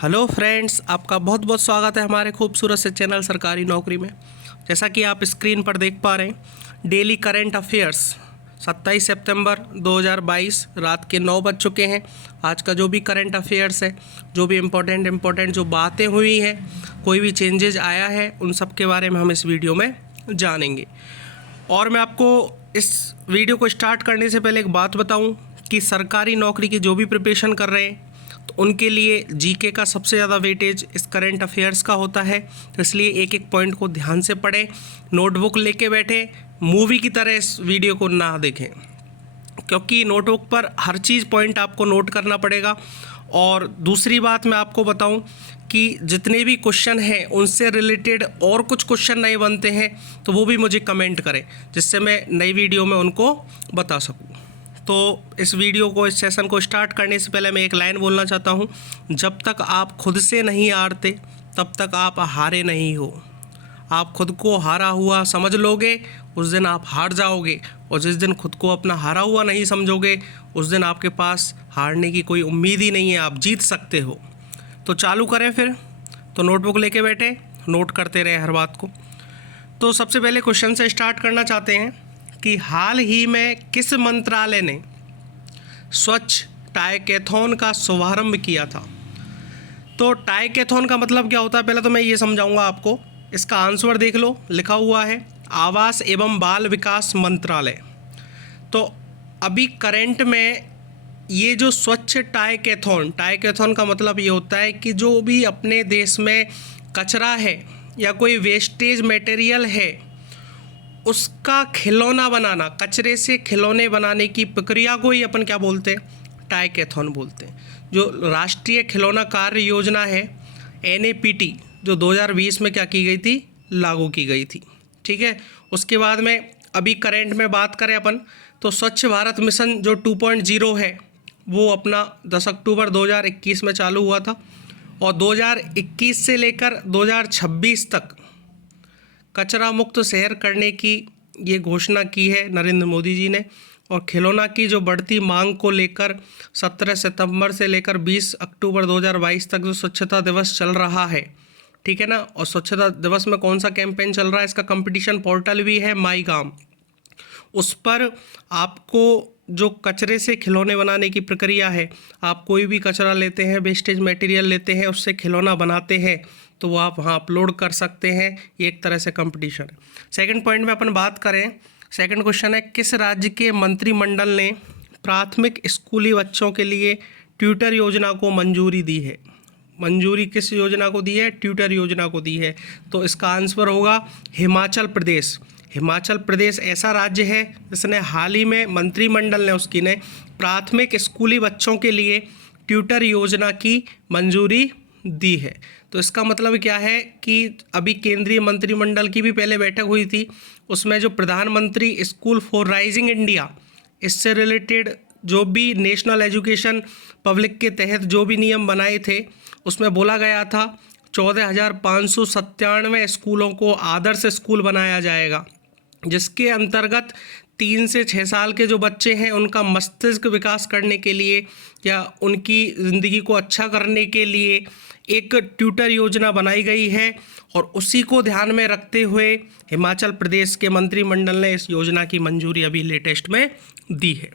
Hello friends, आपका बहुत बहुत स्वागत है हमारे खूबसूरत से चैनल सरकारी नौकरी में। जैसा कि आप स्क्रीन पर देख पा रहे हैं, डेली करंट अफेयर्स 27 सितंबर 2022 रात के 9 बज चुके हैं। आज का जो भी करंट अफेयर्स है, जो भी इम्पोर्टेंट जो बातें हुई हैं, कोई भी चेंजेज आया है, उन सब के बारे में हम इस वीडियो में जानेंगे। और मैं आपको इस वीडियो को स्टार्ट करने से पहले एक बात बताऊं कि सरकारी नौकरी की जो भी प्रिपरेशन कर रहे हैं तो उनके लिए जीके का सबसे ज़्यादा वेटेज इस करंट अफेयर्स का होता है। तो इसलिए एक एक पॉइंट को ध्यान से पढ़ें, नोटबुक लेके बैठे, मूवी की तरह इस वीडियो को ना देखें, क्योंकि नोटबुक पर हर चीज़ पॉइंट आपको नोट करना पड़ेगा। और दूसरी बात मैं आपको बताऊं कि जितने भी क्वेश्चन हैं उनसे रिलेटेड और कुछ क्वेश्चन नए बनते हैं तो वो भी मुझे कमेंट करें, जिससे मैं नई वीडियो में उनको बता सकूं। तो इस वीडियो को, इस सेशन को स्टार्ट करने से पहले मैं एक लाइन बोलना चाहता हूं, जब तक आप खुद से नहीं हारते तब तक आप हारे नहीं हो। आप खुद को हारा हुआ समझ लोगे, उस दिन आप हार जाओगे, और जिस दिन खुद को अपना हारा हुआ नहीं समझोगे उस दिन आपके पास हारने की कोई उम्मीद ही नहीं है, आप जीत सकते हो। तो चालू करें फिर। तो नोटबुक लेके बैठे, नोट करते रहे हर बात को। तो सबसे पहले क्वेश्चन से स्टार्ट करना चाहते हैं कि हाल ही में किस मंत्रालय ने स्वच्छ टाइकेथॉन का शुभारंभ किया था। तो टाइकेथॉन का मतलब क्या होता है, पहले तो मैं ये समझाऊंगा आपको। इसका आंसर देख लो, लिखा हुआ है आवास एवं बाल विकास मंत्रालय। तो अभी करंट में ये जो स्वच्छ टाइकेथॉन का मतलब ये होता है कि जो भी अपने देश में कचरा है या कोई वेस्टेज मटेरियल है उसका खिलौना बनाना, कचरे से खिलौने बनाने की प्रक्रिया को ही अपन क्या बोलते हैं, टाइकेथॉन बोलते हैं। जो राष्ट्रीय खिलौना कार्य योजना है NAPT, जो 2020 में क्या की गई थी, लागू की गई थी। ठीक है। उसके बाद में अभी करंट में बात करें अपन तो स्वच्छ भारत मिशन जो 2.0 है वो अपना 10 अक्टूबर 2021 में चालू हुआ था, और 2021 से लेकर 2026 तक कचरा मुक्त शहर करने की ये घोषणा की है नरेंद्र मोदी जी ने। और खिलौना की जो बढ़ती मांग को लेकर 17 सितंबर से लेकर 20 अक्टूबर 2022 तक जो स्वच्छता दिवस चल रहा है, ठीक है ना। और स्वच्छता दिवस में कौन सा कैंपेन चल रहा है, इसका कंपटीशन पोर्टल भी है माई गाम। उस पर आपको जो कचरे से खिलौने बनाने की प्रक्रिया है, आप कोई भी कचरा लेते हैं, वेस्टेज मटेरियल लेते हैं, उससे खिलौना बनाते हैं, तो वो आप वहाँ अपलोड कर सकते हैं। ये एक तरह से कंपटीशन है। सेकंड पॉइंट में अपन बात करें, सेकंड क्वेश्चन है किस राज्य के मंत्रिमंडल ने प्राथमिक स्कूली बच्चों के लिए ट्यूटर योजना को मंजूरी दी है। मंजूरी किस योजना को दी है, ट्यूटर योजना को दी है। तो इसका आंसर होगा हिमाचल प्रदेश। हिमाचल प्रदेश ऐसा राज्य है जिसने हाल ही में मंत्रिमंडल ने उसकी ने प्राथमिक स्कूली बच्चों के लिए ट्यूटर योजना की मंजूरी दी है। तो इसका मतलब क्या है कि अभी केंद्रीय मंत्रिमंडल की भी पहले बैठक हुई थी, उसमें जो प्रधानमंत्री स्कूल फॉर राइजिंग इंडिया, इससे रिलेटेड जो भी नेशनल एजुकेशन पब्लिक के तहत जो भी नियम बनाए थे उसमें बोला गया था 14,597 स्कूलों को आदर्श स्कूल बनाया जाएगा, जिसके अंतर्गत 3 से 6 साल के जो बच्चे हैं उनका मस्तिष्क विकास करने के लिए या उनकी ज़िंदगी को अच्छा करने के लिए एक ट्यूटर योजना बनाई गई है। और उसी को ध्यान में रखते हुए हिमाचल प्रदेश के मंत्रिमंडल ने इस योजना की मंजूरी अभी लेटेस्ट में दी है।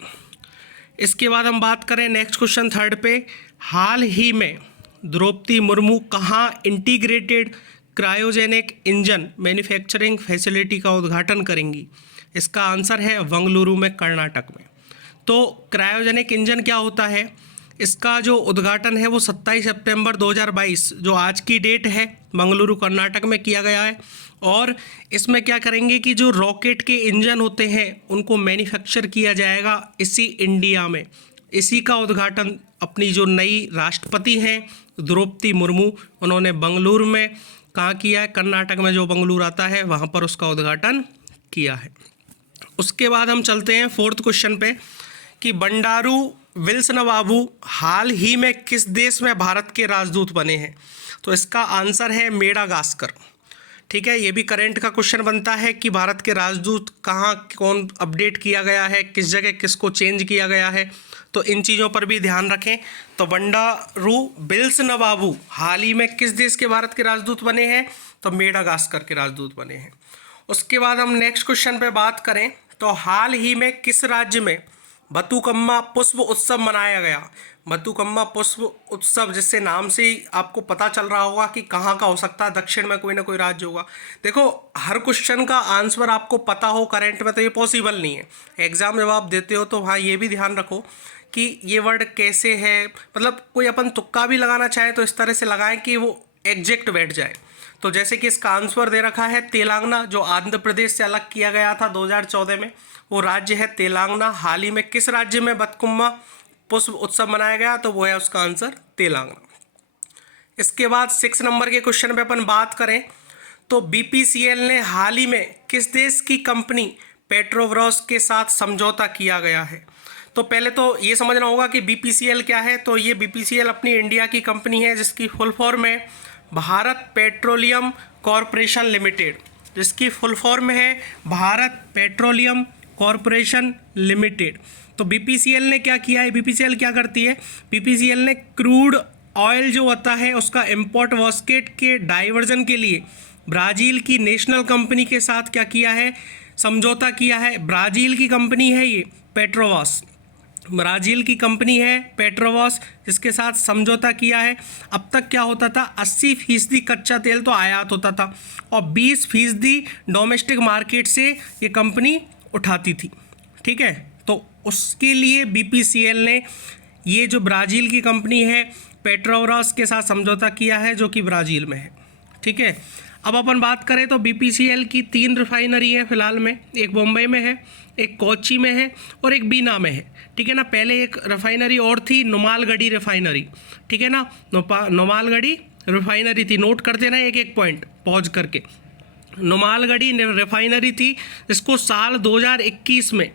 इसके बाद हम बात करें नेक्स्ट क्वेश्चन थर्ड पे, हाल ही में द्रौपदी मुर्मू कहाँ integrated cryogenic engine manufacturing facility का उद्घाटन करेंगी। इसका आंसर है बंगलुरु में, कर्नाटक में। तो क्रायोजेनिक इंजन क्या होता है, इसका जो उद्घाटन है वो 27 सितंबर 2022 जो आज की डेट है बंगलुरु कर्नाटक में किया गया है। और इसमें क्या करेंगे कि जो रॉकेट के इंजन होते हैं उनको मैन्युफैक्चर किया जाएगा इसी इंडिया में। इसी का उद्घाटन अपनी जो नई राष्ट्रपति हैं द्रौपदी मुर्मू, उन्होंने बंगलुरु में कहाँ किया है, कर्नाटक में जो बंगलुरु आता है वहाँ पर उसका उद्घाटन किया है। उसके बाद हम चलते हैं फोर्थ क्वेश्चन पे कि बंडारू विल्सन बाबू हाल ही में किस देश में भारत के राजदूत बने हैं। तो इसका आंसर है मेडागास्कर। ठीक है, ये भी करंट का क्वेश्चन बनता है कि भारत के राजदूत कहाँ कौन अपडेट किया गया है, किस जगह किसको चेंज किया गया है, तो इन चीज़ों पर भी ध्यान रखें। तो बंडारू बिल्स नवाबू हाल ही में किस देश के भारत के राजदूत बने हैं, तो मेडागास्कर के राजदूत बने हैं। उसके बाद हम नेक्स्ट क्वेश्चन पे बात करें तो हाल ही में किस राज्य में बतुकम्मा पुष्प उत्सव मनाया गया। बतुकम्मा पुष्प उत्सव, जिससे नाम से ही आपको पता चल रहा होगा कि कहाँ का हो सकता है, दक्षिण में कोई ना कोई राज्य होगा। देखो, हर क्वेश्चन का आंसर आपको पता हो करंट में तो ये पॉसिबल नहीं है। एग्जाम जब आप देते हो तो वहाँ ये भी ध्यान रखो कि ये वर्ड कैसे है, मतलब कोई अपन तुक्का भी लगाना चाहे तो इस तरह से लगाएं कि वो एग्जैक्ट बैठ जाए। तो जैसे कि इसका आंसर दे रखा है तेलंगाना, जो आंध्र प्रदेश से अलग किया गया था 2014 में, वो राज्य है तेलंगाना। हाल ही में किस राज्य में बतुकम्मा पुष्प उत्सव मनाया गया, तो वो है उसका आंसर तेलंगाना। इसके बाद 6 नंबर के क्वेश्चन पे अपन बात करें तो बीपीसीएल ने हाल ही में किस देश की कंपनी पेट्रोब्रास के साथ समझौता किया गया है। तो पहले तो ये समझना होगा कि बीपीसीएल क्या है। तो ये बीपीसीएल अपनी इंडिया की कंपनी है जिसकी फुल फॉर्म है भारत पेट्रोलियम कॉरपोरेशन लिमिटेड, जिसकी फुल फॉर्म है भारत पेट्रोलियम कॉरपोरेशन लिमिटेड। तो बीपीसीएल ने क्या किया है, बीपीसीएल क्या करती है, बीपीसीएल ने क्रूड ऑयल जो होता है उसका इंपोर्ट वास्केट के डाइवर्जन के लिए ब्राज़ील की नेशनल कंपनी के साथ क्या किया है, समझौता किया है। ब्राज़ील की कंपनी है ये पेट्रोवास, ब्राज़ील की कंपनी है पेट्रोवास, जिसके साथ समझौता किया है। अब तक क्या होता था, 80% कच्चा तेल तो आयात होता था और 20% डोमेस्टिक मार्केट से ये कंपनी उठाती थी। ठीक है, तो उसके लिए बीपीसीएल ने ये जो ब्राज़ील की कंपनी है पेट्रोब्रास के साथ समझौता किया है, जो कि ब्राज़ील में है। ठीक है, अब अपन बात करें तो बीपीसीएल की 3 रिफाइनरी है फिलहाल में, एक मुंबई में है, एक कोच्चि में है और एक बीना में है। ठीक है ना, पहले एक रिफाइनरी और थी नुमालगढ़ी रिफाइनरी। ठीक है ना, नुमालगढ़ी रिफाइनरी थी, नोट करते ना एक एक पॉइंट पॉज करके। नुमालगढ़ी रिफाइनरी थी, इसको साल 2021 में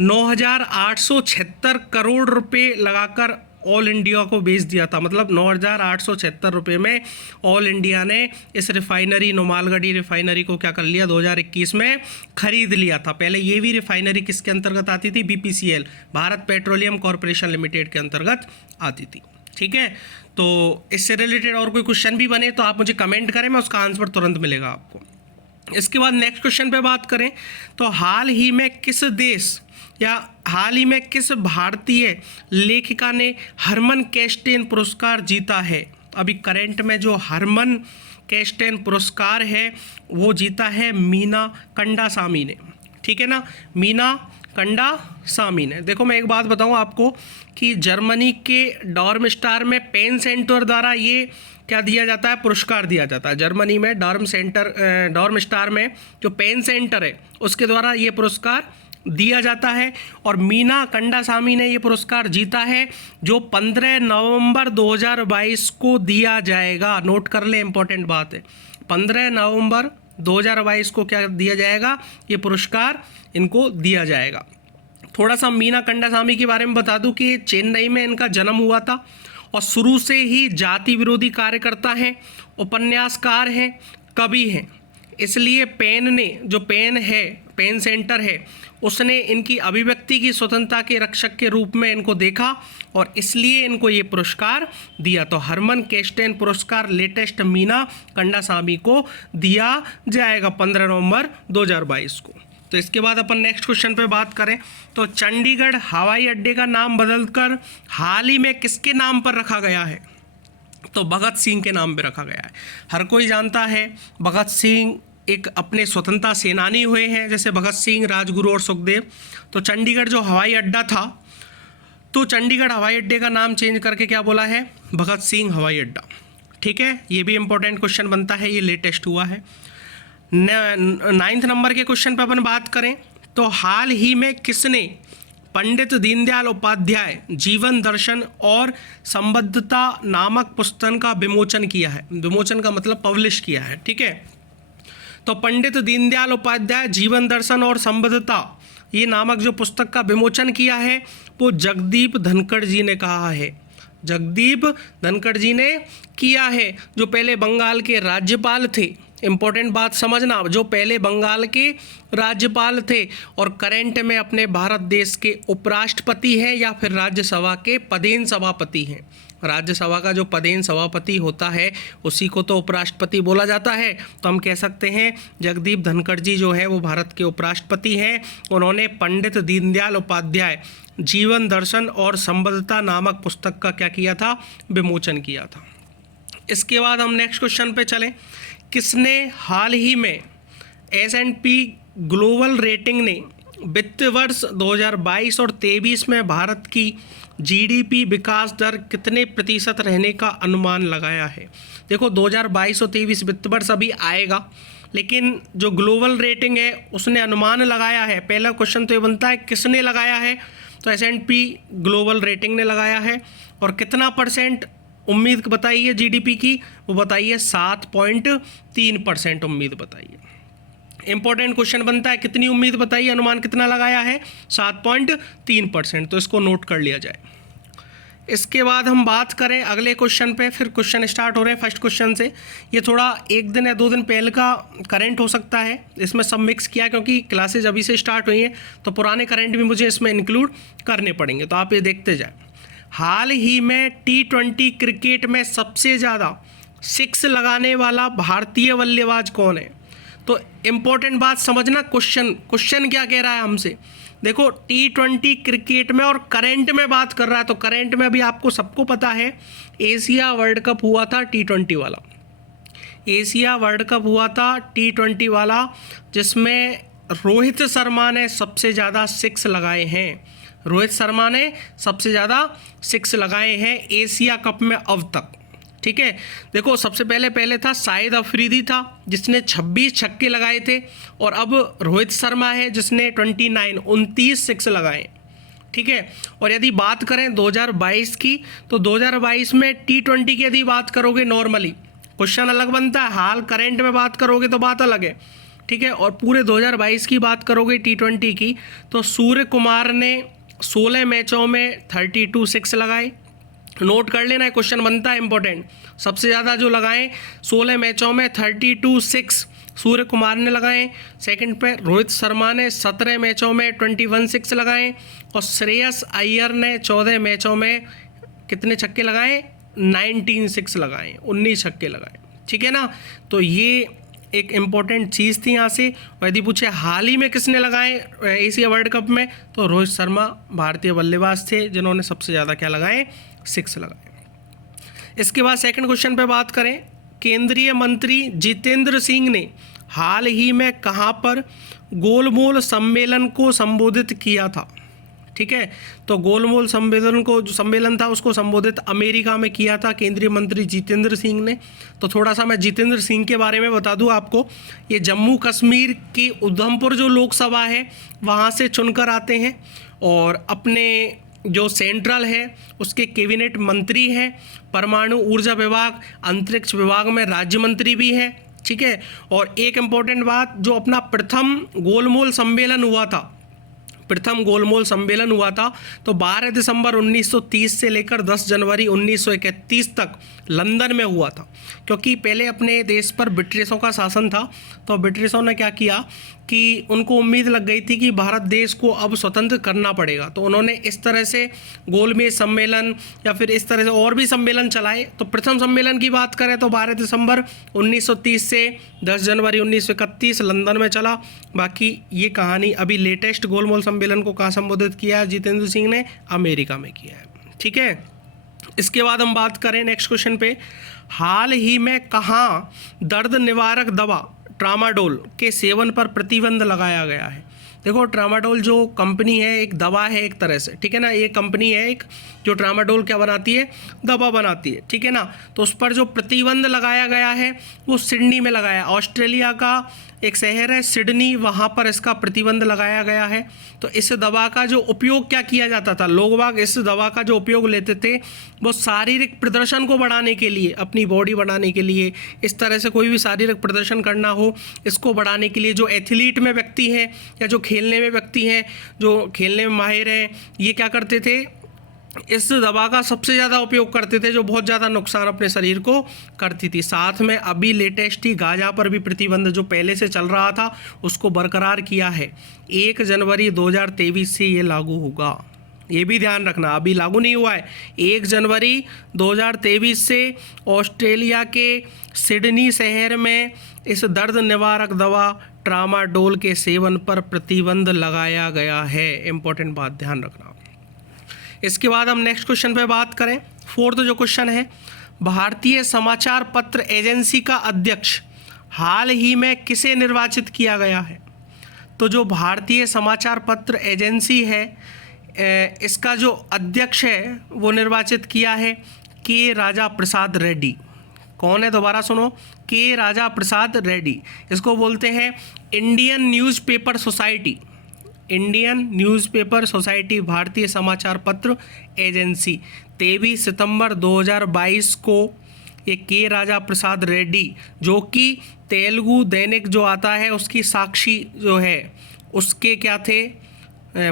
9,876 करोड़ रुपए लगाकर ऑल इंडिया को बेच दिया था। मतलब 9,876 रुपये में ऑल इंडिया ने इस रिफाइनरी नुमालगढ़ी रिफाइनरी को क्या कर लिया, 2021 में खरीद लिया था। पहले ये भी रिफाइनरी किसके अंतर्गत आती थी, BPCL Bharat petroleum corporation limited के अंतर्गत आती थी। ठीक है, तो इससे रिलेटेड और कोई क्वेश्चन भी बने तो आप मुझे कमेंट करें, मैं उसका आंसर तुरंत मिलेगा आपको। इसके बाद नेक्स्ट क्वेश्चन पे बात करें तो हाल ही में किस देश या हाल ही में किस भारतीय लेखिका ने हरमन कैस्टेन पुरस्कार जीता है। अभी करंट में जो हरमन कैस्टेन पुरस्कार है वो जीता है मीना कंडासामी ने। ठीक है ना, मीना कंडासामी ने। देखो, मैं एक बात बताऊं आपको कि जर्मनी के डॉर्मस्टार में पेन सेंटर द्वारा ये क्या दिया जाता है, पुरस्कार दिया जाता है। जर्मनी में डॉर्मस्टार में जो पेन सेंटर है उसके द्वारा ये पुरस्कार दिया जाता है और मीना कंडासामी ने ये पुरस्कार जीता है, जो 15 नवंबर 2022 को दिया जाएगा। नोट कर ले, इंपॉर्टेंट बात है, 15 नवंबर 2022 को क्या दिया जाएगा, ये पुरस्कार इनको दिया जाएगा। थोड़ा सा मीना कंडासामी के बारे में बता दूं कि चेन्नई में इनका जन्म हुआ था और शुरू से ही जाति विरोधी कार्यकर्ता हैं, उपन्यासकार हैं, कवि हैं। इसलिए पेन सेंटर है उसने इनकी अभिव्यक्ति की स्वतंत्रता के रक्षक के रूप में इनको देखा और इसलिए इनको ये पुरस्कार दिया। तो हरमन कैस्टेन पुरस्कार लेटेस्ट मीना कंडासामी को दिया जाएगा 15 नवंबर 2022 को। तो इसके बाद अपन नेक्स्ट क्वेश्चन पे बात करें तो चंडीगढ़ हवाई अड्डे का नाम बदलकर हाल ही में किसके नाम पर रखा गया है, तो भगत सिंह के नाम पे रखा गया है। हर कोई जानता है भगत सिंह एक अपने स्वतंत्रता सेनानी हुए हैं, जैसे भगत सिंह, राजगुरु और सुखदेव। तो चंडीगढ़ जो हवाई अड्डा था, तो चंडीगढ़ हवाई अड्डे का नाम चेंज करके क्या बोला है, भगत सिंह हवाई अड्डा। ठीक है, ये भी इंपॉर्टेंट क्वेश्चन बनता है, ये लेटेस्ट हुआ है। 9th नंबर के क्वेश्चन पर अपन बात करें तो हाल ही में किसने पंडित दीनदयाल उपाध्याय जीवन दर्शन और संबद्धता नामक पुस्तक का विमोचन किया है। विमोचन का मतलब पब्लिश किया है। ठीक है, तो पंडित दीनदयाल उपाध्याय जीवन दर्शन और संबद्धता ये नामक जो पुस्तक का विमोचन किया है वो जगदीप धनखड़ जी ने कहा है। जगदीप धनखड़ जी ने किया है, जो पहले बंगाल के राज्यपाल थे। इंपॉर्टेंट बात समझना, जो पहले बंगाल के राज्यपाल थे और करंट में अपने भारत देश के उपराष्ट्रपति हैं या फिर राज्यसभा के पदेन सभापति हैं। राज्यसभा का जो पदेन सभापति होता है उसी को तो उपराष्ट्रपति बोला जाता है। तो हम कह सकते हैं जगदीप धनखड़ जी जो है वो भारत के उपराष्ट्रपति हैं। उन्होंने पंडित दीनदयाल उपाध्याय जीवन दर्शन और संबद्धता नामक पुस्तक का क्या किया था, विमोचन किया था। इसके बाद हम नेक्स्ट क्वेश्चन पे चलें। किसने हाल ही में S&P ग्लोबल रेटिंग ने वित्त वर्ष 2022 और 23 में भारत की GDP विकास दर कितने प्रतिशत रहने का अनुमान लगाया है? देखो 2022 और 23 वित्त वर्ष अभी आएगा, लेकिन जो ग्लोबल रेटिंग है उसने अनुमान लगाया है। पहला क्वेश्चन तो ये बनता है किसने लगाया है, तो S&P ग्लोबल रेटिंग ने लगाया है। और कितना परसेंट उम्मीद बताइए GDP की, वो बताइए 7.3% उम्मीद बताइए। इंपॉर्टेंट क्वेश्चन बनता है कितनी उम्मीद बताइए, अनुमान कितना लगाया है, 7.3%। तो इसको नोट कर लिया जाए। इसके बाद हम बात करें अगले क्वेश्चन पे। फिर क्वेश्चन स्टार्ट हो रहे हैं फर्स्ट क्वेश्चन से। ये थोड़ा 1 दिन या 2 दिन पहले का करंट हो सकता है, इसमें सब मिक्स किया क्योंकि क्लासेज अभी से स्टार्ट हुई हैं, तो पुराने करंट भी मुझे इसमें इंक्लूड करने पड़ेंगे। तो आप ये देखते जाए। हाल ही में T20 क्रिकेट में सबसे ज़्यादा 6 लगाने वाला भारतीय बल्लेबाज कौन है? तो इम्पोर्टेंट बात समझना, क्वेश्चन क्या कह रहा है हमसे। देखो T20 क्रिकेट में और करंट में बात कर रहा है, तो करंट में अभी आपको सबको पता है एशिया वर्ल्ड कप हुआ था T20 वाला। एशिया वर्ल्ड कप हुआ था T20 वाला, जिसमें रोहित शर्मा ने सबसे ज़्यादा 6 लगाए हैं। रोहित शर्मा ने सबसे ज़्यादा 6 लगाए हैं एशिया कप में अब तक। ठीक है, देखो सबसे पहले था शाहिद अफरीदी था जिसने 26 छक्के लगाए थे, और अब रोहित शर्मा है जिसने 29 6 लगाए। ठीक है, और यदि बात करें 2022 की, तो 2022 में T20 की यदि बात करोगे नॉर्मली क्वेश्चन अलग बनता है, हाल करंट में बात करोगे तो बात अलग है। ठीक है, और पूरे 2022 की बात करोगे T20 की, तो सूर्य कुमार ने 16 मैचों में 32 6 लगाए। नोट कर लेना, क्वेश्चन बनता है इंपॉर्टेंट। सबसे ज़्यादा जो लगाए 16 मैचों में 32 6 सूर्य कुमार ने लगाए। सेकंड पे रोहित शर्मा ने 17 मैचों में 21 6 लगाए, और श्रेयस अय्यर ने 14 मैचों में कितने छक्के लगाए, 19 6 लगाए, 19 छक्के लगाए। ठीक है ना, तो ये एक इम्पॉर्टेंट चीज़ थी यहाँ से। और यदि पूछे हाल ही में किसने लगाए एशिया वर्ल्ड कप में, तो रोहित शर्मा भारतीय बल्लेबाज थे जिन्होंने सबसे ज़्यादा क्या लगाए, 6 लगाए। इसके बाद सेकंड क्वेश्चन पे बात करें। केंद्रीय मंत्री जितेंद्र सिंह ने हाल ही में कहाँ पर गोलमोल सम्मेलन को संबोधित किया था? ठीक है, तो गोलमोल सम्मेलन को जो सम्मेलन था उसको संबोधित अमेरिका में किया था केंद्रीय मंत्री जितेंद्र सिंह ने। तो थोड़ा सा मैं जितेंद्र सिंह के बारे में बता दूं आपको। ये जम्मू कश्मीर की उधमपुर जो लोकसभा है वहाँ से चुनकर आते हैं, और अपने जो सेंट्रल है उसके कैबिनेट मंत्री हैं। परमाणु ऊर्जा विभाग, अंतरिक्ष विभाग में राज्य मंत्री भी हैं। ठीक है, और एक इम्पॉर्टेंट बात, जो अपना प्रथम गोलमोल सम्मेलन हुआ था, तो 12 दिसंबर 1930 से लेकर 10 जनवरी 1931 तक लंदन में हुआ था। क्योंकि पहले अपने देश पर ब्रिटिशों का शासन था, तो ब्रिटिशों ने क्या किया कि उनको उम्मीद लग गई थी कि भारत देश को अब स्वतंत्र करना पड़ेगा, तो उन्होंने इस तरह से गोलमेज सम्मेलन या फिर इस तरह से और भी सम्मेलन चलाए। तो प्रथम सम्मेलन की बात करें तो 12 दिसंबर 1930 से 10 जनवरी 1931 लंदन में चला। बाकी ये कहानी अभी लेटेस्ट गोलमोल सम्मेलन को कहाँ संबोधित किया है जितेंद्र सिंह ने, अमेरिका में किया है। ठीक है, इसके बाद हम बात करें नेक्स्ट क्वेश्चन पे। हाल ही में कहाँ दर्द निवारक दवा ट्रामाडोल के सेवन पर प्रतिबंध लगाया गया है? देखो ट्रामाडोल जो कंपनी है एक दवा है एक तरह से, ठीक है ना, ये कंपनी है एक जो ट्रामाडोल क्या बनाती है, दवा बनाती है। ठीक है ना, तो उस पर जो प्रतिबंध लगाया गया है वो सिडनी में लगाया, ऑस्ट्रेलिया का एक शहर है सिडनी, वहाँ पर इसका प्रतिबंध लगाया गया है। तो इस दवा का जो उपयोग क्या किया जाता था, लोग बाग इस दवा का जो उपयोग लेते थे वो शारीरिक प्रदर्शन को बढ़ाने के लिए, अपनी बॉडी बढ़ाने के लिए, इस तरह से कोई भी शारीरिक प्रदर्शन करना हो इसको बढ़ाने के लिए, जो एथलीट में व्यक्ति हैं या जो खेलने में व्यक्ति हैं, जो खेलने में माहिर हैं, ये क्या करते थे, इस दवा का सबसे ज़्यादा उपयोग करते थे, जो बहुत ज़्यादा नुकसान अपने शरीर को करती थी। साथ में अभी लेटेस्ट ही गांजा पर भी प्रतिबंध जो पहले से चल रहा था उसको बरकरार किया है। 1 जनवरी 2023 से ये लागू होगा, ये भी ध्यान रखना, अभी लागू नहीं हुआ है। 1 जनवरी 2023 से ऑस्ट्रेलिया के सिडनी शहर में इस दर्द निवारक दवा ट्रामाडोल के सेवन पर प्रतिबंध लगाया गया है। इंपॉर्टेंट बात ध्यान रखना। इसके बाद हम नेक्स्ट क्वेश्चन पे बात करें। फोर्थ जो क्वेश्चन है, भारतीय समाचार पत्र एजेंसी का अध्यक्ष हाल ही में किसे निर्वाचित किया गया है? तो जो भारतीय समाचार पत्र एजेंसी है इसका जो अध्यक्ष है वो निर्वाचित किया है के राजा प्रसाद रेड्डी। कौन है? दोबारा सुनो, के राजा प्रसाद रेड्डी। इसको बोलते हैं Indian newspaper society. Indian newspaper society भारतीय समाचार पत्र एजेंसी 23 सितंबर 2022 को ये के राजा प्रसाद रेड्डी, जो कि तेलुगु दैनिक जो आता है उसकी साक्षी जो है उसके क्या थे,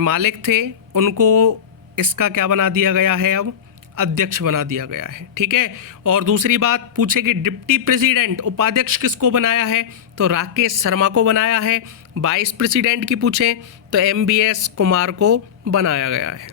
मालिक थे, उनको इसका क्या बना दिया गया है, अब अध्यक्ष बना दिया गया है। ठीक है। और दूसरी बात पूछे कि डिप्टी प्रेसिडेंट उपाध्यक्ष किसको बनाया है? तो राकेश शर्मा को बनाया है। वाइस प्रेसिडेंट की पूछें तो MBS कुमार को बनाया गया है।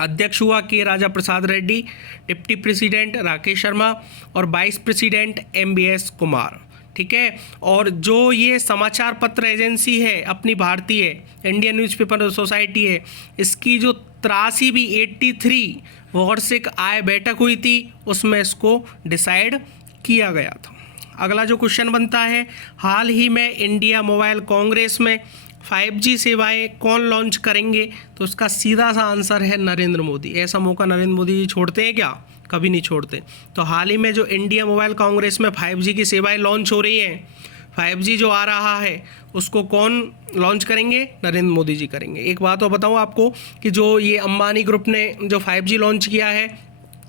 अध्यक्ष हुआ के राजा प्रसाद रेड्डी, डिप्टी प्रेसिडेंट राकेश शर्मा और वाइस प्रेसिडेंट MBS कुमार। ठीक है। और जो ये समाचार पत्र एजेंसी है अपनी भारतीय इंडियन न्यूज़पेपर सोसाइटी है, इसकी जो 83 वार्षिक आय बैठक हुई थी उसमें इसको डिसाइड किया गया था। अगला जो क्वेश्चन बनता है, हाल ही में इंडिया मोबाइल कांग्रेस में 5G सेवाएं कौन लॉन्च करेंगे? तो उसका सीधा सा आंसर है नरेंद्र मोदी। ऐसा मौका नरेंद्र मोदी जी छोड़ते हैं क्या? कभी नहीं छोड़ते। तो हाल ही में जो इंडिया मोबाइल कांग्रेस में 5G की सेवाएं लॉन्च हो रही हैं, 5G जो आ रहा है उसको कौन लॉन्च करेंगे? नरेंद्र मोदी जी करेंगे। एक बात और बताऊं आपको कि जो ये अंबानी ग्रुप ने जो 5G लॉन्च किया है,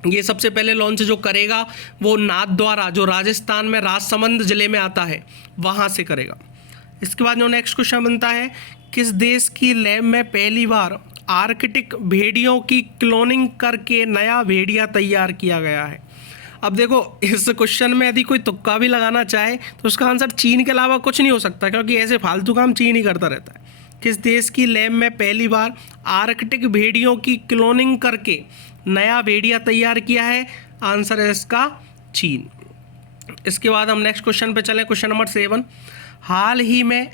ये सबसे पहले लॉन्च जो करेगा वो नाथद्वारा जो राजस्थान में राजसमंद ज़िले में आता है वहाँ से करेगा। इसके बाद जो नेक्स्ट क्वेश्चन बनता है, किस देश की लैब में पहली बार आर्कटिक भेड़ियों की क्लोनिंग करके नया भेड़िया तैयार किया गया है? अब देखो इस क्वेश्चन में यदि कोई तुक्का भी लगाना चाहे तो उसका आंसर चीन के अलावा कुछ नहीं हो सकता, क्योंकि ऐसे फालतू काम चीन ही करता रहता है। किस देश की लैब में पहली बार आर्कटिक भेड़ियों की क्लोनिंग करके नया भेड़िया तैयार किया है? आंसर है इसका चीन। इसके बाद हम नेक्स्ट क्वेश्चन पे चलें। क्वेश्चन नंबर 7, हाल ही में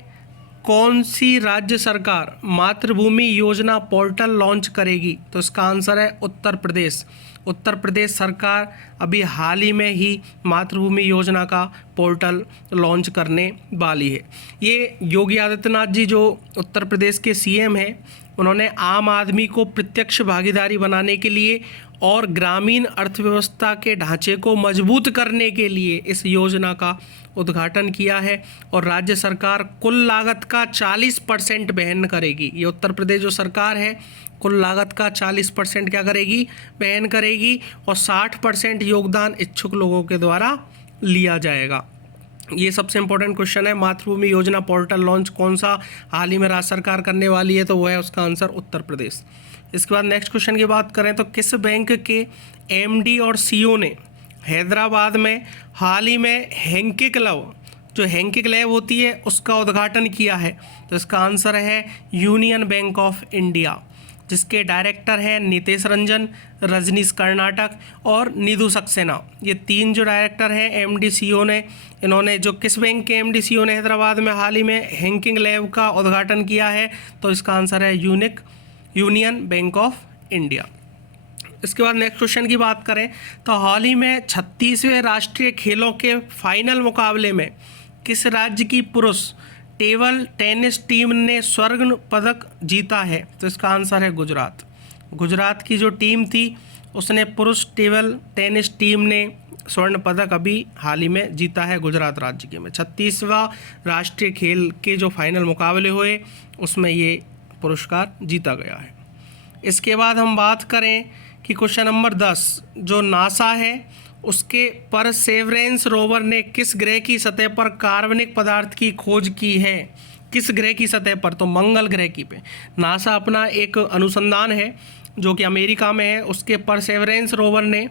कौन सी राज्य सरकार मातृभूमि योजना पोर्टल लॉन्च करेगी? तो इसका आंसर है उत्तर प्रदेश। उत्तर प्रदेश सरकार अभी हाल ही में ही मातृभूमि योजना का पोर्टल लॉन्च करने वाली है। ये योगी आदित्यनाथ जी जो उत्तर प्रदेश के CM हैं, उन्होंने आम आदमी को प्रत्यक्ष भागीदारी बनाने के लिए और ग्रामीण अर्थव्यवस्था के ढांचे को मजबूत करने के लिए इस योजना का उद्घाटन किया है। और राज्य सरकार कुल लागत का 40% वहन करेगी। ये उत्तर प्रदेश जो सरकार है कुल लागत का 40% क्या करेगी? वहन करेगी। और 60% योगदान इच्छुक लोगों के द्वारा लिया जाएगा। ये सबसे इंपॉर्टेंट क्वेश्चन है। मातृभूमि योजना पोर्टल लॉन्च कौन सा हाल ही में राज्य सरकार करने वाली है? तो वो है उसका आंसर उत्तर प्रदेश। इसके बाद नेक्स्ट क्वेश्चन की बात करें तो किस बैंक के MD और CEO ने हैदराबाद में हाल ही में हैंकिक लैब, जो हैंकिक लैब होती है उसका उद्घाटन किया है? तो इसका आंसर है यूनियन बैंक ऑफ इंडिया, जिसके डायरेक्टर हैं नितेश रंजन, रजनीश कर्नाटक और निधु सक्सेना। ये 3 जो डायरेक्टर हैं MD CEO ने, इन्होंने जो किस बैंक के MD CEO ने हैदराबाद में हाल ही में हैंकिंग लैब का उद्घाटन किया है? तो इसका आंसर है यूनियन बैंक ऑफ इंडिया। इसके बाद नेक्स्ट क्वेश्चन की बात करें तो हाल ही में 36वें राष्ट्रीय खेलों के फाइनल मुकाबले में किस राज्य की पुरुष टेबल टेनिस टीम ने स्वर्ण पदक जीता है? तो इसका आंसर है गुजरात। गुजरात की जो टीम थी उसने पुरुष टेबल टेनिस टीम ने स्वर्ण पदक अभी हाल ही में जीता है गुजरात राज्य के में। 36वां राष्ट्रीय खेल के जो फाइनल मुकाबले हुए उसमें ये पुरस्कार जीता गया है। इसके बाद हम बात करें कि क्वेश्चन नंबर 10 जो नासा है उसके परसेवरेंस रोवर ने किस ग्रह की सतह पर कार्बनिक पदार्थ की खोज की है? किस ग्रह की सतह पर? तो मंगल ग्रह की पे। नासा अपना एक अनुसंधान है जो कि अमेरिका में है, उसके परसेवरेंस रोवर ने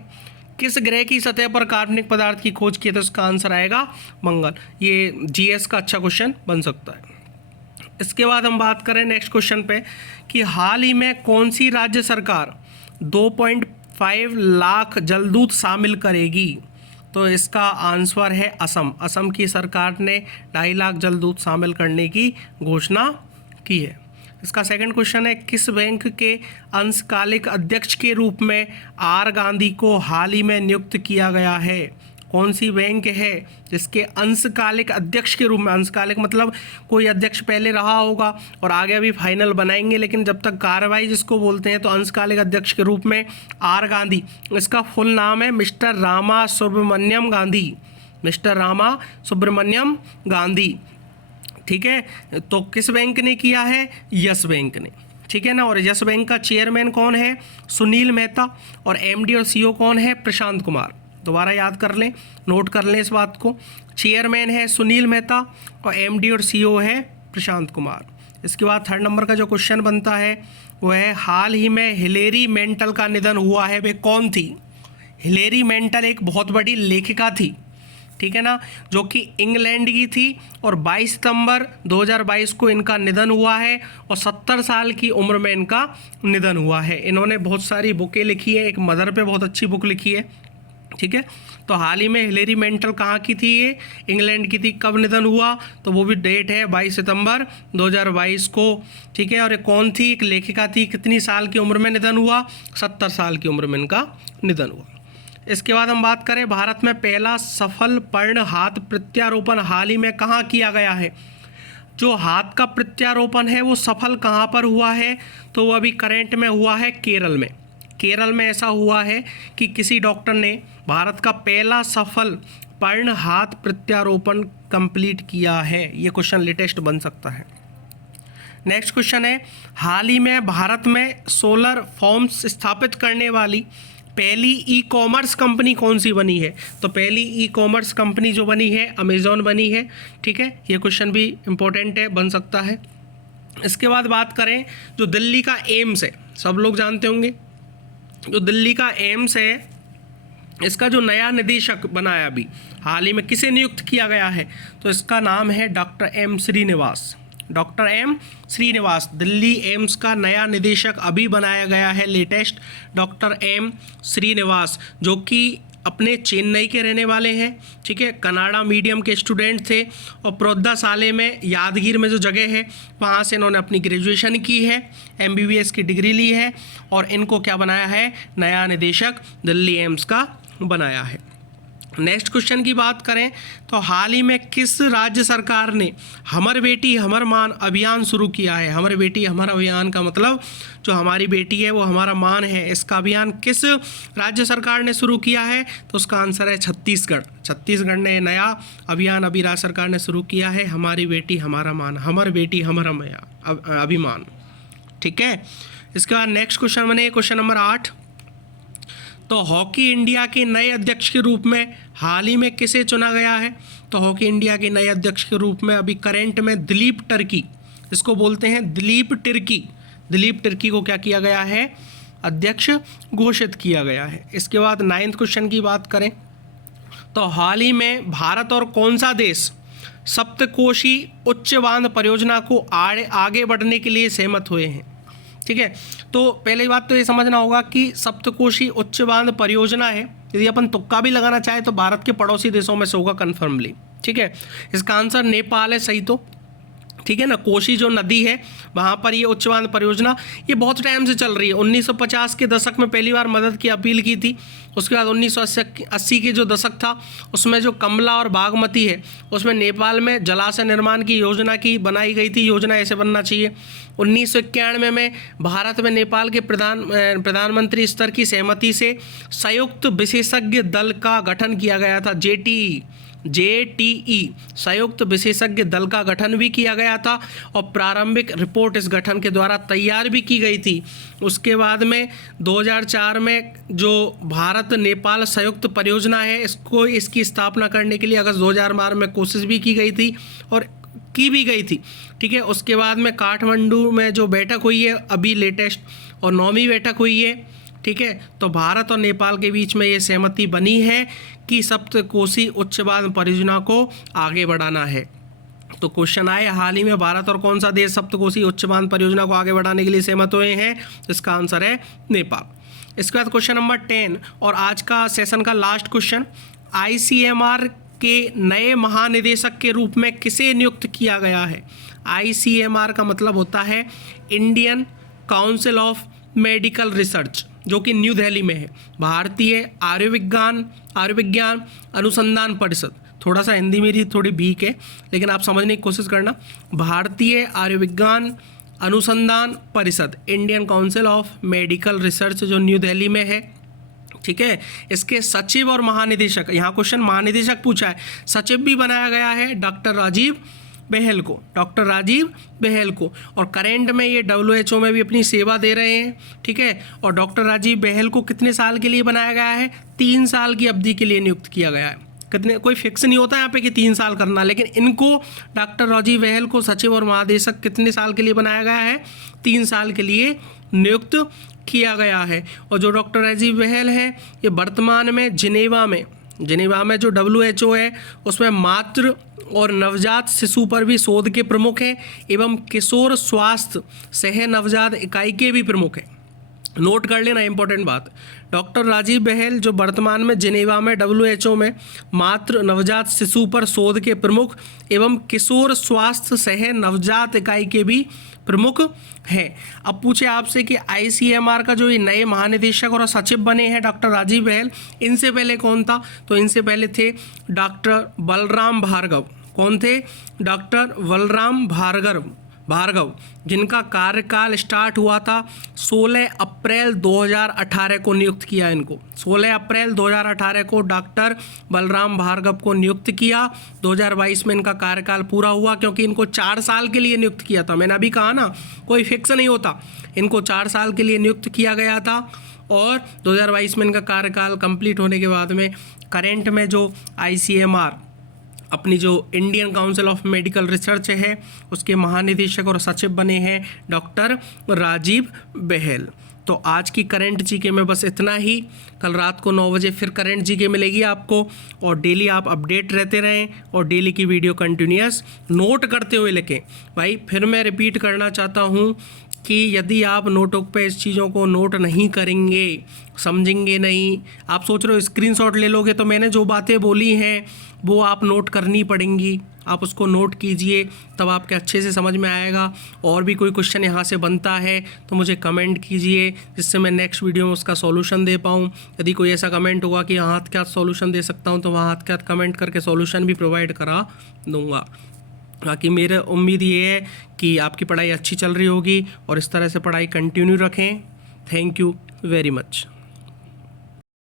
किस ग्रह की सतह पर कार्बनिक पदार्थ की खोज की है? तो इसका आंसर आएगा मंगल। ये जीएस का अच्छा क्वेश्चन बन सकता है। इसके बाद हम बात करें नेक्स्ट क्वेश्चन पे कि हाल ही में कौन सी राज्य सरकार 2.5 लाख जलदूत शामिल करेगी? तो इसका आंसर है असम। असम की सरकार ने 2.5 लाख जलदूत शामिल करने की घोषणा की है। इसका सेकंड क्वेश्चन है किस बैंक के अंशकालिक अध्यक्ष के रूप में आर गांधी को हाल ही में नियुक्त किया गया है? कौन सी बैंक है जिसके अंशकालिक अध्यक्ष के रूप में, अंशकालिक मतलब कोई अध्यक्ष पहले रहा होगा और आगे अभी फाइनल बनाएंगे, लेकिन जब तक कार्रवाई जिसको बोलते हैं, तो अंशकालिक अध्यक्ष के रूप में आर गांधी। इसका फुल नाम है मिस्टर रामा सुब्रमण्यम गांधी। मिस्टर रामा सुब्रमण्यम गांधी, ठीक है। तो किस बैंक ने किया है? यस बैंक ने, ठीक है ना। और यस बैंक का चेयरमैन कौन है? सुनील मेहता। और एमडी और सीईओ कौन है? प्रशांत कुमार। दोबारा याद कर लें, नोट कर लें इस बात को। चेयरमैन है सुनील मेहता और एमडी और सीईओ है प्रशांत कुमार। इसके बाद थर्ड नंबर का जो क्वेश्चन बनता है वो है हाल ही में हिलेरी मेंटल का निधन हुआ है, वे कौन थी? हिलेरी मेंटल एक बहुत बड़ी लेखिका थी, ठीक है ना, जो कि इंग्लैंड की थी और 22 सितंबर 2022 को इनका निधन हुआ है और 70 साल की उम्र में इनका निधन हुआ है। इन्होंने बहुत सारी बुकें लिखी है, एक मदर पे बहुत अच्छी बुक लिखी है, ठीक है। तो हाल ही में हिलेरी मेंटल कहाँ की थी? ये इंग्लैंड की थी। कब निधन हुआ? तो वो भी डेट है 22 सितंबर 2022 को, ठीक है। और ये कौन थी? एक लेखिका थी। कितनी साल की उम्र में निधन हुआ? 70 साल की उम्र में इनका निधन हुआ। इसके बाद हम बात करें भारत में पहला सफल पर्ण हाथ प्रत्यारोपण हाल ही में कहाँ किया गया है? जो हाथ का प्रत्यारोपण है वो सफल कहाँ पर हुआ है? तो वो अभी करेंट में हुआ है केरल में। केरल में ऐसा हुआ है कि किसी डॉक्टर ने भारत का पहला सफल पर्ण हाथ प्रत्यारोपण कंप्लीट किया है। ये क्वेश्चन लेटेस्ट बन सकता है। नेक्स्ट क्वेश्चन है हाल ही में भारत में सोलर फॉर्म्स स्थापित करने वाली पहली ई कॉमर्स कंपनी कौन सी बनी है? तो पहली ई कॉमर्स कंपनी जो बनी है अमेजॉन बनी है, ठीक है। ये क्वेश्चन भी इम्पोर्टेंट है, बन सकता है। इसके बाद बात करें जो दिल्ली का एम्स है, सब लोग जानते होंगे, जो दिल्ली का एम्स है इसका जो नया निदेशक बनाया अभी हाल ही में किसे नियुक्त किया गया है? तो इसका नाम है doctor M Srinivas. Doctor M Srinivas Delhi AIIMS का नया निदेशक अभी बनाया गया है लेटेस्ट, डॉक्टर एम श्रीनिवास, जो कि अपने चेन्नई के रहने वाले हैं, ठीक है। कनाडा मीडियम के स्टूडेंट थे और प्रोद्दासाले में यादगीर में जो जगह है वहाँ से इन्होंने अपनी ग्रेजुएशन की है, MBBS की डिग्री ली है और इनको क्या बनाया है? नया निदेशक दिल्ली एम्स का बनाया है। नेक्स्ट क्वेश्चन की बात करें तो हाल ही में किस राज्य सरकार ने हमर बेटी हमर मान अभियान शुरू किया है? हमर बेटी हमर अभियान का मतलब जो हमारी बेटी है वो हमारा मान है, इसका अभियान किस राज्य सरकार ने शुरू किया है? तो उसका आंसर है छत्तीसगढ़। छत्तीसगढ़ ने नया अभियान अभी राज्य सरकार ने शुरू किया है, हमारी बेटी हमारा मान, हमर बेटी हमारा अभिमान, ठीक है। इसके बाद नेक्स्ट क्वेश्चन बने क्वेश्चन नंबर 8। तो हॉकी इंडिया के नए अध्यक्ष के रूप में हाल ही में किसे चुना गया है? तो हॉकी इंडिया के नए अध्यक्ष के रूप में अभी करेंट में दिलीप टर्की, इसको बोलते हैं दिलीप तिर्की। दिलीप तिर्की को क्या किया गया है? अध्यक्ष घोषित किया गया है। इसके बाद 9th क्वेश्चन की बात करें तो हाल ही में भारत और कौन सा देश सप्तकोशी उच्च बांध परियोजना को आगे बढ़ने के लिए सहमत हुए हैं? ठीक है, तो पहली बात तो ये समझना होगा कि सप्तकोशी उच्च बांध परियोजना है, यदि अपन तुक्का भी लगाना चाहे तो भारत के पड़ोसी देशों में से होगा कन्फर्मली, ठीक है। इसका आंसर नेपाल है सही तो, ठीक है ना। कोशी जो नदी है वहाँ पर ये उच्च बांध परियोजना ये बहुत टाइम से चल रही है। 1950 के दशक में पहली बार मदद की अपील की थी, उसके बाद 1980 के जो दशक था उसमें जो कमला और बागमती है उसमें नेपाल में जलाशय निर्माण की योजना की बनाई गई थी, योजना ऐसे बनना चाहिए। 1991 में भारत में नेपाल के प्रधानमंत्री स्तर की सहमति से संयुक्त विशेषज्ञ दल का गठन किया गया था, JTE संयुक्त विशेषज्ञ दल का गठन भी किया गया था और प्रारंभिक रिपोर्ट इस गठन के द्वारा तैयार भी की गई थी। उसके बाद में 2004 में जो भारत नेपाल संयुक्त परियोजना है इसकी स्थापना करने के लिए अगस्त 2012 में कोशिश भी की गई थी और की भी गई थी, ठीक है। उसके बाद में काठमांडू में जो बैठक हुई है अभी लेटेस्ट और 9वीं बैठक हुई है, ठीक है। तो भारत और नेपाल के बीच में ये सहमति बनी है कि सप्तकोशी उच्च बांध परियोजना को आगे बढ़ाना है। तो क्वेश्चन आए हाल ही में भारत और कौन सा देश सप्तकोशी उच्च बांध परियोजना को आगे बढ़ाने के लिए सहमत हुए हैं? इसका आंसर है नेपाल। इसके बाद क्वेश्चन नंबर 10 और आज का सेशन का लास्ट क्वेश्चन, ICMR के नए महानिदेशक के रूप में किसे नियुक्त किया गया है? ICMR का मतलब होता है Indian council of medical research, जो कि न्यू दिल्ली में है। भारतीय आयुर्विज्ञान अनुसंधान परिषद, थोड़ा सा हिंदी मेरी थोड़ी वीक है लेकिन आप समझने की कोशिश करना। भारतीय आयुर्विज्ञान अनुसंधान परिषद, Indian council of medical research, जो न्यू दिल्ली में है, ठीक है। इसके सचिव और महानिदेशक, यहाँ क्वेश्चन महानिदेशक पूछा है, सचिव भी बनाया गया है डॉक्टर राजीव बहेल को, और करेंट में ये WHO में भी अपनी सेवा दे रहे हैं, ठीक है। और डॉक्टर राजीव बहेल को कितने साल के लिए बनाया गया है? 3 साल की अवधि के लिए नियुक्त किया गया है। कितने, कोई फिक्स नहीं होता यहाँ पे कि 3 साल करना, लेकिन इनको डॉक्टर राजीव बहेल को सचिव और महानिदेशक कितने साल के लिए बनाया गया है? 3 साल के लिए नियुक्त किया गया है। और जो डॉक्टर राजीव बहेल है ये वर्तमान में जिनेवा में जो WHO है उसमें मातृ और नवजात शिशु पर भी शोध के प्रमुख हैं एवं किशोर स्वास्थ्य सह नवजात इकाई के भी प्रमुख हैं। नोट कर लेना, इंपॉर्टेंट बात। डॉक्टर राजीव बहेल जो वर्तमान में जिनेवा में WHO में मातृ नवजात शिशु पर शोध के प्रमुख एवं किशोर स्वास्थ्य सह नवजात इकाई के भी प्रमुख हैं। अब पूछे आपसे कि ICMR का जो ये नए महानिदेशक और सचिव बने हैं डॉक्टर राजीव बहेल, इनसे पहले कौन था? तो इनसे पहले थे डॉक्टर बलराम भार्गव। कौन थे? डॉक्टर बलराम भार्गव, जिनका कार्यकाल स्टार्ट हुआ था 16 अप्रैल 2018 को नियुक्त किया इनको। 16 अप्रैल 2018 को डॉक्टर बलराम भार्गव को नियुक्त किया। 2022 में इनका कार्यकाल पूरा हुआ, क्योंकि इनको 4 साल के लिए नियुक्त किया था। मैंने अभी कहा ना, कोई फिक्स नहीं होता, इनको 4 साल के लिए नियुक्त किया गया था। और 2022 में इनका कार्यकाल कंप्लीट होने के बाद में करेंट में जो ICMR अपनी जो Indian council of medical research है उसके महानिदेशक और सचिव बने हैं डॉक्टर राजीव बहेल। तो आज की करंट जीके में बस इतना ही। कल रात को 9 बजे फिर करंट जीके मिलेगी आपको, और डेली आप अपडेट रहते रहें और डेली की वीडियो कंटिन्यूअस नोट करते हुए लिखें। भाई फिर मैं रिपीट करना चाहता हूँ कि यदि आप नोटों पे इस चीज़ों को नोट नहीं करेंगे, समझेंगे नहीं, आप सोच रहे हो स्क्रीनशॉट ले लोगे, तो मैंने जो बातें बोली हैं वो आप नोट करनी पड़ेंगी। आप उसको नोट कीजिए, तब आपके अच्छे से समझ में आएगा। और भी कोई क्वेश्चन यहाँ से बनता है तो मुझे कमेंट कीजिए, जिससे मैं नेक्स्ट वीडियो में उसका सॉल्यूशन दे पाऊँ। यदि कोई ऐसा कमेंट होगा कि हाथ के हाथ सॉल्यूशन दे सकता हूँ, तो वहाँ हाथ के हाथ कमेंट करके सॉल्यूशन भी प्रोवाइड करा दूँगा। बाकी मेरा उम्मीद ये है कि आपकी पढ़ाई अच्छी चल रही होगी और इस तरह से पढ़ाई कंटिन्यू रखें। Thank you very much.